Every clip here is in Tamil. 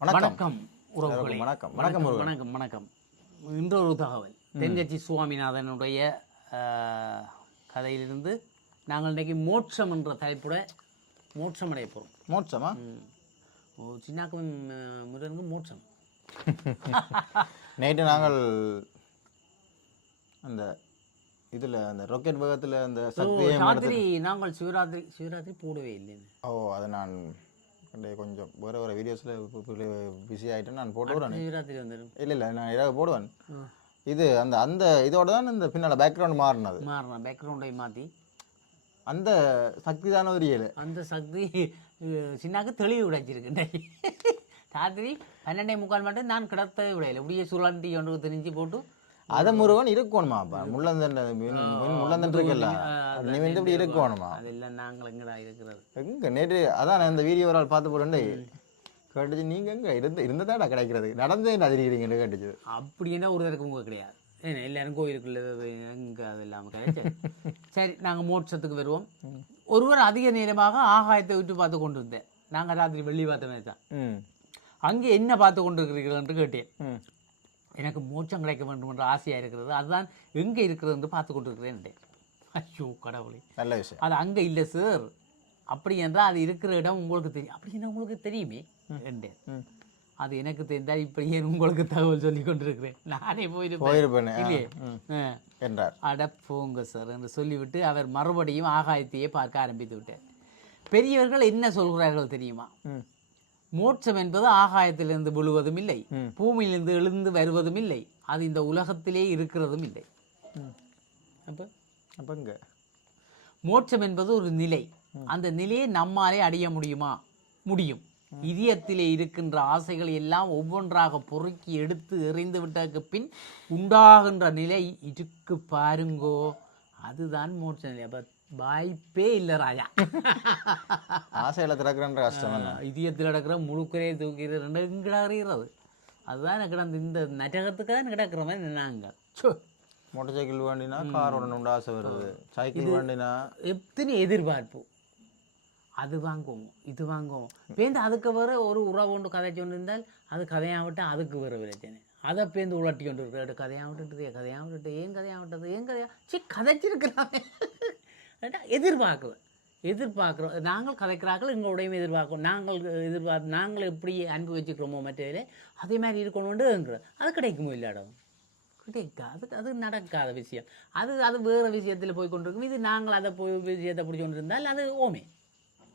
வணக்கம். உறவுகளே. வணக்கம். வணக்கம். வணக்கம். வணக்கம் இன்றொரு தகவல். தென்கட்சி சுவாமிநாதனுடைய கதையிலிருந்து நாங்கள் இன்றைக்கு மோட்சம் என்ற தலைப்புட மோட்சம்? அடைய போகிறோம் மோட்சமா சின்னாக்கும் முருகனுக்கும் மோட்சம். நைட்டு நாங்கள் அந்த இதுல அந்த ராக்கெட் வேகத்துல அந்த ராத்திரி நாங்கள் சிவராத்திரி சிவராத்திரி போடவே இல்லைன்னு. ஓ அதை நான் அப்படியே கொஞ்சம் வேற வேற வீடியோஸ்ல பிஸி ஆயிட்டேன் நான் போட்டு விடுறேன் சிவராத்திரி வந்துடும் இல்ல இல்ல நான் இரவு போடுவேன். இது அந்த அந்த இதோட தான் இந்த பின்னால பேக்ரவுண்ட் மாறினது. மாறணும் பேக்ரவுண்டை மாற்றி அந்த சக்தி தானே தெரியல அந்த சக்தி சின்னாக்கு தெளிவு விடைச்சிருக்கு ராத்திரி பன்னெண்டே முக்கால் மட்டும் நான் கிடத்த விடையில இப்படியே சுழண்டி ஒன்று தெரிஞ்சு போட்டு அதை முருகன் இருக்கணுமா அப்ப? முள்ளந்தன் முள்ளந்தன் இருக்குல்ல? அது நிமிந்து இப்படி இருக்கணுமா? அதெல்லாம் நாங்கள் எங்கடா இருக்கிறது. எங்க நேற்று அதான் இந்த வீடியோ ஒரு ஆள் பார்த்து போட்டு கேட்டுச்சு நீங்க எங்க? இருந்து இருந்ததாடா கிடைக்கிறது. நடந்தே அதிரிக்கிறீங்கன்னு கேட்டுச்சு. அப்படி என்ன ஒரு தடவை உங்க கிடையாது. ஏன்னா எல்லாரும் கோயிலுக்குள்ள எங்கே அது இல்லாமல் கிடையாது. சரி நாங்கள் மோட்சத்துக்கு வருவோம். ஒருவர் அதிக நேரமாக ஆகாயத்தை விட்டு பார்த்து கொண்டு இருந்தேன் நாங்கள் ராத்திரி வெள்ளி பார்த்த மாதிரி தான். அங்கே என்ன பார்த்து கொண்டு இருக்கிறீர்கள் என்று கேட்டேன். எனக்கு மோட்சம் கிடைக்க வேண்டும் என்ற ஆசையாக இருக்கிறது. அதுதான் எங்கே இருக்கிறது என்று பார்த்து கொண்டு இருக்கிறேன் ஐயோ கடவுளே. நல்ல விஷயம். அது அங்கே இல்லை சார் அப்படி என்றால் அது இருக்கிற இடம் உங்களுக்கு தெரியும். அப்படி என்ன உங்களுக்கு தெரியுமே? என்றேன். அது எனக்கு தெரிந்தால் இப்படி ஏன் உங்களுக்கு தகவல் சொல்லி கொண்டிருக்கிறேன்? நானே போயிருப்பேன். இல்லையே. என்றார். அட போங்க சார் என்று சொல்லிவிட்டு அவர் மறுபடியும் ஆகாயத்தையே பார்க்க ஆரம்பித்து விட்டார். பெரியவர்கள் என்ன சொல்கிறார்கள் தெரியுமா? மோட்சம் என்பது ஆகாயத்திலிருந்து விழுவதும் இல்லை. பூமியிலிருந்து எழுந்து வருவதும் இல்லை அது இந்த உலகத்திலே இருக்கிறதும் இல்லை. அப்போ அப்போ இங்க. மோட்சம் என்பது ஒரு நிலை. அந்த நிலையை நம்மாலே அடைய முடியுமா? முடியும். இதயத்திலே இருக்கின்ற ஆசைகளை எல்லாம் ஒவ்வொன்றாக பொறுக்கி எடுத்து எறிந்து விட்டதுக்கு பின் உண்டாகின்ற நிலை இருக்கு பாருங்கோ. அதுதான் மோட்ச நிலை. அப்ப வாய்ப்பே இல்லை ராஜா. ஆசையில திறக்கிறன்ற கஷ்டம் இதயத்தில் நடக்கிற முழுக்கரே தூக்கிறது ரெண்டு எங்கடா அறிகிறது அதுதான் எனக்கு கிடந்த இந்த நரகத்துக்காக கிடக்கிற மாதிரி நாங்கள் சோ மோட்டர் சைக்கிள் வேண்டினா கார் உடனே ஆசை வருது சைக்கிள் வேண்டினா எத்தனை எதிர்பார்ப்பு அது வாங்குவோம் இது வாங்குவோம் பேருந்து அதுக்கு வர ஒரு உறவு ஒன்று கதை சொன்னிருந்தால் அது கதையாகவிட்டு அதுக்கு வர பிரச்சனை அதை பேருந்து உலட்டி கொண்டு இருக்கிற கதையாக விட்டுட்டு கதையாக விட்டுட்டு ஏன் கதையாக விட்டது ஏன் கதையா சரி கதைச்சிருக்கிறாங்க எதிர்பார்க்குவேன் எதிர்பார்க்குறோம். நாங்கள் கதைக்கிறார்கள் எங்களுடையும் எதிர்பார்க்கிறோம். நாங்கள் எதிர்பார்த்து நாங்கள் எப்படி அன்பு வச்சுக்கிறோமோ மற்றவரை அதே மாதிரி இருக்கணும்ன்றுங்கிற அது கிடைக்குமோ இல்லாடம் கிடைக்காது அது நடக்காத விஷயம். அது அது வேறு விஷயத்தில் போய் கொண்டிருக்கும் இது நாங்கள் அதை போய் விஷயத்தை பிடிச்சி கொண்டு இருந்தால் அது ஓமே.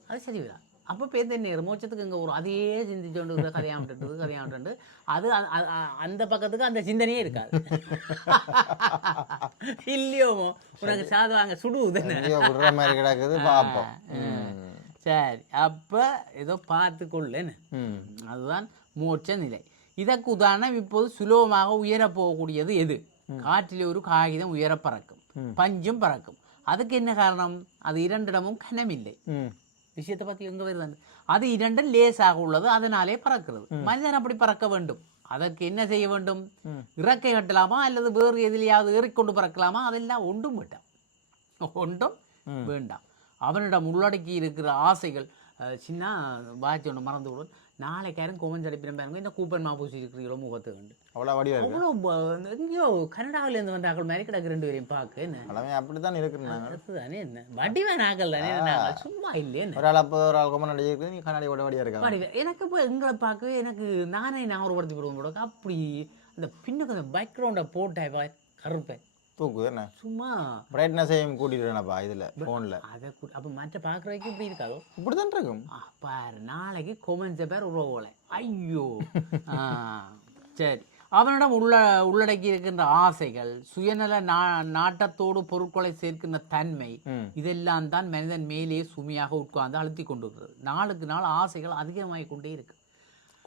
அது சரிதான் அப்போ பேருந்து நேரம் மோட்சத்துக்கு இங்கே ஒரு அதையே சிந்திச்சு கொண்டு இருக்கிற கதையாக விட்டுட்டு அது அந்த பக்கத்துக்கு அந்த சிந்தனையே இருக்காது. இல்லையோமோ உனக்கு சாதவாங்க சுடுவது என்ன எங்கேயோ விடுற மாதிரி கிடக்குது பார்ப்போம். சரி அப்போ ஏதோ பார்த்து கொள்ளேன்னு அதுதான் மோட்ச நிலை. இதற்கு உதாரணம் இப்போது சுலபமாக உயரப் போகக்கூடியது எது? காற்றிலே ஒரு காகிதம் உயர பறக்கும். பஞ்சும் பறக்கும். அதுக்கு என்ன காரணம்? அது இரண்டிடமும் கனமில்லை. விஷயத்தை பற்றி எங்க வருது அது இரண்டும் லேசாக உள்ளது அதனாலே பறக்கிறது. மனிதன் அப்படி பறக்க வேண்டும். அதற்கு என்ன செய்ய வேண்டும்? இறக்கை கட்டலாமா அல்லது வேறு எதிலையாவது ஏறிக்கொண்டு பறக்கலாமா? அதெல்லாம் ஒன்றும் வேண்டாம். ஒன்றும் வேண்டாம். அவனிடம் உள்ளடக்கி இருக்கிற ஆசைகள் சின்ன வாட்சி ஒன்று மறந்து விடும் நாளைக்காரும் கோமஞ்சு அடிப்பின பாருங்க இந்த கூப்பன் மாப்பூசி இருக்கிறீங்களோ முகத்தை கண்டு அவ்வளோ வடிவா அவ்வளோ எங்கேயோ கனடாவில இருந்து வந்தாக்கள் மாதிரி கிடக்கு ரெண்டு பேரையும் பார்க்க என்ன எல்லாமே அப்படித்தான் இருக்கிறாங்க அதுதானே என்ன வடிவன் ஆக்கள் தானே நாங்கள் சும்மா இல்லையே ஒரு ஆள் அப்போ ஒரு ஆள் கொமன் அடிக்கிறது நீ கண்ணாடி ஓட வடியா இருக்கா பாடி எனக்கு இப்போ எங்களை பார்க்கவே எனக்கு நானே நான் ஒரு படுத்தி போடுவோம் அப்படி அந்த பின்னுக்கு அந்த பேக்ரவுண்டை போட்டேன் பா கருப்பேன் தூக்குது என்ன சும்மா. பிரைட்னஸையும் கூட்டிட்டுனப்பா இதுல ஃபோனில் அதை அப்போ மற்ற பார்க்குறதுக்கு இப்படி இருக்காதோ? இப்படி தான் இருக்கும் பாரு நாளைக்கு கொமெண்ட்ஸை பேர் உறவுகளை ஐயோ. சரி. அவனிடம் உள்ள உள்ளடக்கி இருக்கின்ற ஆசைகள் சுயநல நா நாட்டத்தோடு பொருட்களை சேர்க்கின்ற தன்மை. இதெல்லாம் தான் மனிதன் மேலே சுமையாக உட்கார்ந்து அழுத்தி கொண்டிருக்கிறது. நாளுக்கு நாள் ஆசைகள் அதிகமாகிக் கொண்டே இருக்கு.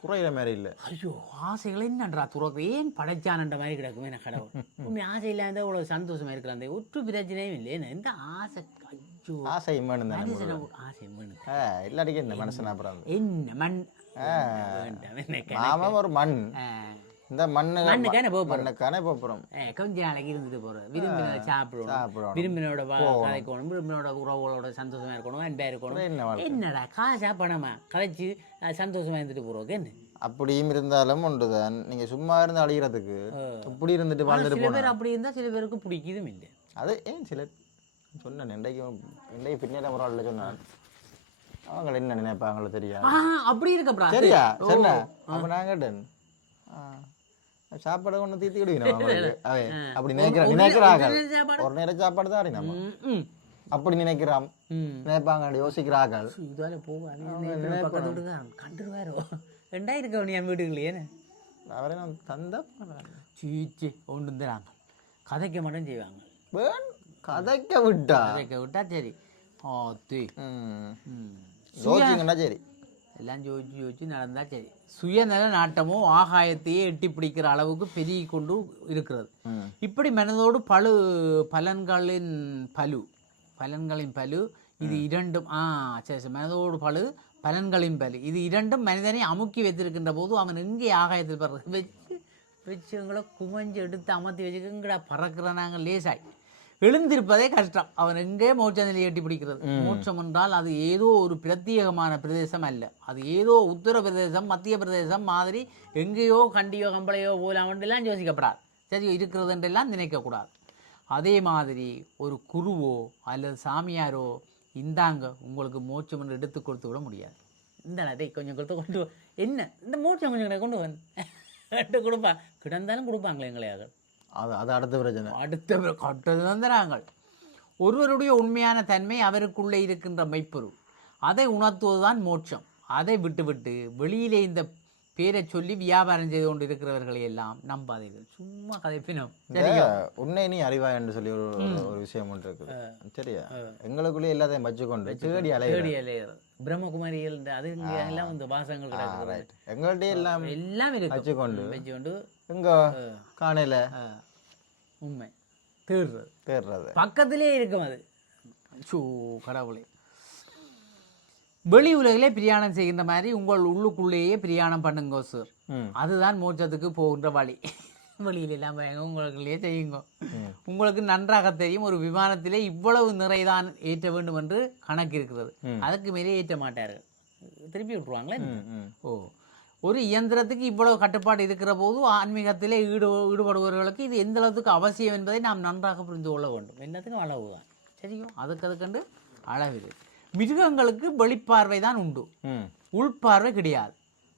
குறையிற மாதிரி இல்லை. ஐயோ ஆசைகள் என்னன்றா? துறக்கு ஏன் படைச்சானன்ற மாதிரி கிடக்குமே நான் கடவுள். உண்மை ஆசை இல்லாத இவ்வளவு சந்தோஷமா இருக்கிறான்? அந்த ஒற்று பிரச்சனையும் இல்லை. என்ன இந்த ஆசை? ஐயோ. ஆசை மனுஷனை ஆசை ஆ இல்லாட்டிக்கு என்ன மனுஷன் அப்புறம். என்ன மண்? ஒரு மண். இந்த மண்ணு மண்ணுக்கான போக போறோம். மண்ணுக்கானே போகிறோம் ஆ, கொஞ்ச நாளைக்கு இருந்துட்டு போறோம். விரும்பினதை சாப்பிடணும். சாப்பிடணும். விரும்பினோட கதைக்கணும் விரும்பினோட உறவுகளோட சந்தோஷமா இருக்கணும் அன்பா இருக்கணும்? என்னடா காசா பணமா? கதைச்சு அஹ், சந்தோஷமா இருந்துட்டு போறோம். என்ன? அப்படியும் இருந்தாலும் ஒன்றுதான். நீங்க சும்மா இருந்து அழிகிறதுக்கு இப்படி இருந்துட்டு வாழ்ந்துட்டு சில பேர் அப்படி இருந்தா சில பேருக்கு பிடிக்குதும் இல்லை. அது ஏன் சில சொன்னேன் இன்றைக்கு இன்றைக்கு பின்னாடி ஒரு ஆள் சொன்னான். அவங்க என்ன நினைப்பாங்களோ தெரியா ஆ அப்படி இருக்கப்படா. சரியா? சரிண்ணா அப்ப நான் கேட்டேன். சாப்பாடு கொண்டு தீத்தி விடுவீங்க அப்படி நினைக்கிற நினைக்கிறாங்க? ஒரு நேரம் சாப்பாடு தான் நம்ம. அப்படி நினைக்கிறான். நினைப்பாங்க யோசிக்கிறார்கள். இதால வீட்டுக்காரன் கண்டுருவாரோ? ரெண்டாயிருக்க என் வீட்டுக்குள்ளேயே அவரை நான் தந்த சீச்சி ஒன்று தராங்க கதைக்க மட்டும் செய்வாங்க. கதைக்க விட்டா. கதைக்க விட்டா சரி. ம். யோசிங்கன்னா சரி. எல்லாம் ஜோதிச்சு ஜோதிச்சு நடந்தா சரி. சுயநல நாட்டமோ ஆகாயத்தையே எட்டி பிடிக்கிற அளவுக்கு பெருகி கொண்டு இருக்கிறது. இப்படி மனதோடு பழு பலன்களின் பலு பலன்களின் பலு இது இரண்டும் ஆ சரி சரி மனதோடு பழு பலன்களின் பலு இது இரண்டும் மனிதனை அமுக்கி வைத்திருக்கின்ற போது அவன் எங்கே ஆகாயத்தில் பறக்க வச்சு வச்சுங்களை குமஞ்சு எடுத்து அமர்த்தி வச்சுக்கங்கடா பறக்கிற நாங்கள் லேசாய். எழுந்திருப்பதே கஷ்டம். அவன் எங்கே மோட்ச நிலையை எட்டி பிடிக்கிறது. மோட்சம் என்றால் அது ஏதோ ஒரு பிரத்யேகமான பிரதேசம் அல்ல. அது ஏதோ உத்தர பிரதேசம் மத்திய பிரதேசம் மாதிரி எங்கேயோ கண்டியோ கம்பளையோ போலாமன்றெல்லாம் யோசிக்கப்படாது. சரி இருக்கிறது என்றெல்லாம் நினைக்கக்கூடாது. அதே மாதிரி ஒரு குருவோ அல்லது சாமியாரோ இந்தாங்க உங்களுக்கு மோட்சம் என்று எடுத்து கொடுத்து விட முடியாது. இந்த டேய் கொஞ்சம் கொடுத்து கொண்டு. என்ன? இந்த மோட்சம் கொஞ்சம் கொண்டு வந்து. கொடுப்பா. கிடந்தாலும் கொடுப்பாங்களே எங்களையாக அது அது அடுத்த பிரச்சனை. அடுத்த கட்டது வந்துறாங்கள் ஒருவருடைய உண்மையான தன்மை அவருக்குள்ளே இருக்கின்ற மெய்ப்பொருள். அதை உணர்த்துவதுதான் மோட்சம். அதை விட்டுவிட்டு வெளியிலே இந்த பேரை சொல்லி வியாபாரம் செய்து கொண்டு இருக்கிறவர்களை எல்லாம் நம்பாதீர்கள். சும்மா கதைப்பினோம். இந்த உன்னை நீ அறிவா என்று சொல்லி ஒரு ஒரு- விஷயம் ஒன்று இருக்குது. சரியா எங்களுக்குள்ளே எல்லாத்தையும் வச்சுக்கொண்டு தேடி அலைய தேடி அலையிறது. பிரம்மகுமாரிகள் இந்த அது இங்க எல்லாம் இந்த வாசங்கள் கிடக்குது ரைட் எங்கள்கிட்ட எல்லாம் எல்லாம் இருக்கு வச்சுக்கொண்டு வச்சுக்கொண்டு. எங்க காணையில உண்மை. தேடுறது. தேடுறது. பக்கத்திலே இருக்கும் அது. சோ கடவுளே. வெளி உலகிலே பிரயாணம் செய்கின்ற மாதிரி உங்கள் உள்ளுக்குள்ளேயே பிரயாணம் பண்ணுங்க சார் அதுதான் மோட்சத்துக்கு போகின்ற வழி. வெளியில எல்லாம் பயங்க. உங்களுக்குள்ளேயே செய்யுங்க உங்களுக்கு நன்றாக தெரியும். ஒரு விமானத்திலே இவ்வளவு நிறைதான் ஏற்ற வேண்டும் என்று கணக்கு இருக்கிறது அதுக்கு மேலே ஏற்ற மாட்டார்கள். திருப்பி விட்டுருவாங்களே? ஓ. ஒரு இயந்திரத்துக்கு இவ்வளவு கட்டுப்பாடு இருக்கிற போது ஆன்மீகத்திலே ஈடு ஈடுபடுபவர்களுக்கு இது எந்த அளவுக்கு அவசியம் என்பதை நாம் நன்றாக புரிந்து கொள்ள வேண்டும். எல்லாத்துக்கும் அளவு தான் சரியோ அதுக்கு அதுக்கண்டு அளவு மிருகங்களுக்கு வெளிப்பார்வை தான் உண்டு. உள்பார்வை கிடையாது.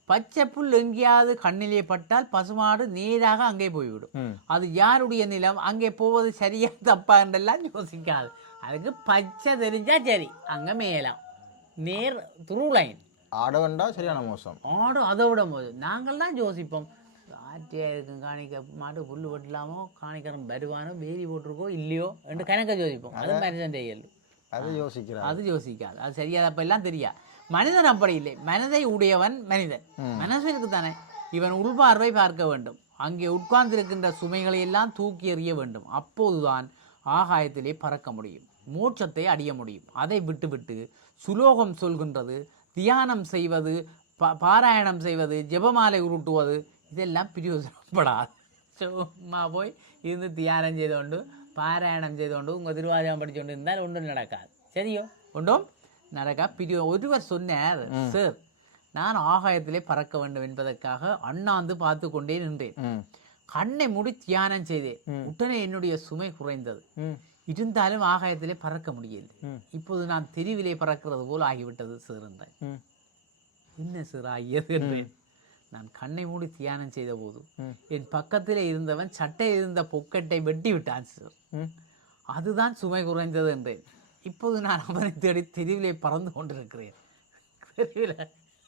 பச்சை புல் எங்கேயாவது கண்ணிலே பட்டால் பசுமாடு நேராக அங்கே போய்விடும். அது யாருடைய நிலம்? அங்கே போவது சரியா தப்பா என்றெல்லாம் யோசிக்காது. அதுக்கு பச்சை தெரிஞ்சா சரி அங்கே மேலாம் நேர் த்ரூ லைன் ஆட வேண்டா சரியான மோசம். ஆடு அதை விட போது நாங்கள் தான் யோசிப்போம். ஆட்டியாக இருக்கும் காணிக்க மாட்டு புல் வெட்டலாமோ காணிக்கிறோம் வருவானோ வேலி போட்டிருக்கோ இல்லையோ என்று கணக்க யோசிப்போம். அது மனுஷன் அது யோசிக்கிறார். அது யோசிக்காது. அது சரியா தப்ப எல்லாம் தெரியா மனிதன் அப்படி இல்லை. மனதை உடையவன் மனிதன். மனசு இருக்குதானே? இவன் உள்பார்வை பார்க்க வேண்டும். அங்கே உட்கார்ந்திருக்கின்ற சுமைகளை எல்லாம் தூக்கி எறிய வேண்டும். அப்போதுதான் ஆகாயத்திலே பறக்க முடியும். மோட்சத்தை அடைய முடியும். அதை விட்டுவிட்டு சுலோகம் சொல்கின்றது தியானம் செய்வது ப பாராயணம் செய்வது ஜெபமாலை உருட்டுவது இதெல்லாம் பிரயோஜனப்படாது. சும்மா போய் இருந்து தியானம் செய்து கொண்டு பாராயணம் செய்து கொண்டு உங்கள் திருவாதிரம் படித்து கொண்டு இருந்தால் ஒன்றும் நடக்காது. சரியோ? ஒன்றும் நடக்கா? பிரிய ஒருவர் சொன்னார் சார் நான் ஆகாயத்திலே பறக்க வேண்டும் என்பதற்காக அண்ணாந்து பார்த்து கொண்டே நின்றேன் கண்ணை மூடி தியானம் செய்தேன். உடனே என்னுடைய சுமை குறைந்தது. இருந்தாலும் ஆகாயத்திலே பறக்க முடியல. இப்போது நான் தெருவிலே பறக்கிறது போல் ஆகிவிட்டது சார் என்றேன். ம். என்ன சார் ஆகியது என்றேன். நான் கண்ணை மூடி தியானம் செய்த போது. என் பக்கத்திலே இருந்தவன் சட்டை இருந்த பொக்கெட்டை வெட்டி விட்டான் சார் அதுதான் சுமை குறைந்தது என்றேன். இப்போது நான் அவனை தேடி தெருவிலே பறந்து கொண்டிருக்கிறேன். தெருவில்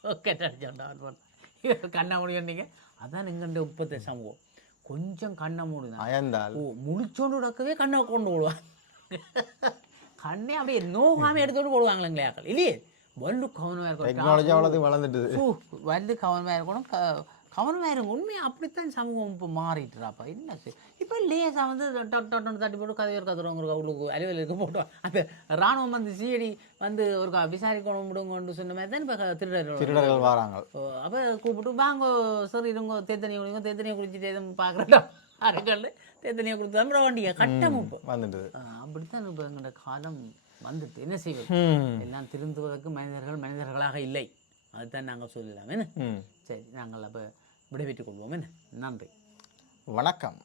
பொக்கெட் அடிச்சோண்டான் கண்ணை மூடி சொன்னீங்க அதான் எங்கண்ட உற்பத்தி சமூகம். கொஞ்சம் கண்ணை அயர்ந்தால் ஓ முழிச்சோண்டு நடக்கவே கண்ணை கொண்டு போடுவாங்க கண்ணே அப்படியே நோகாம எடுத்துட்டு போடுவாங்களே ஆக்கள். இல்லையே? வல்லு கவனமாக இருக்கும் டெக்னாலஜி அவ்வளோது வளர்ந்துட்டுது. ஊ, வந்து கவனமாக இருக்கணும். கவனமாக இருக்கும் உண்மையாக அப்படித்தான் சமூகம் இப்போ மாறிட்டுறாப்பா என்ன இப்போ லேசாக வந்து டொட் டொட்டு தட்டி போட்டு கதையர் கத்துறவங்க உள்ளுக்கு அலுவலுக்கு போட்டோம் அந்த ராணுவம் வந்து சிஐடி வந்து ஒரு விசாரிக்கணும் விடுங்கன்னு சொன்ன மாதிரி தான் இப்போ திருடர்கள் திருடர்கள் வராங்க. அப்போ கூப்பிட்டு வாங்க சார் இருங்க தேத்தனியை குடிங்க தேத்தனியை குடிச்சிட்டு எதுவும் பார்க்குறோம் அரைக்கல் தேத்தனியை குடிச்சு தான் வண்டியை கட்டமும் வந்துட்டுது அப்படித்தான் இப்போ எங்களோட காலம் வந்துட்டு. என்ன செய்வது? எல்லாம் திருந்துவதற்கு மனிதர்கள் மனிதர்களாக இல்லை. அதுதான் நாங்கள் சொல்லலாம் என்ன? சரி நாங்கள் அப்போ விடைபெற்றுக் கொள்வோம். என்ன? நன்றி. வணக்கம்.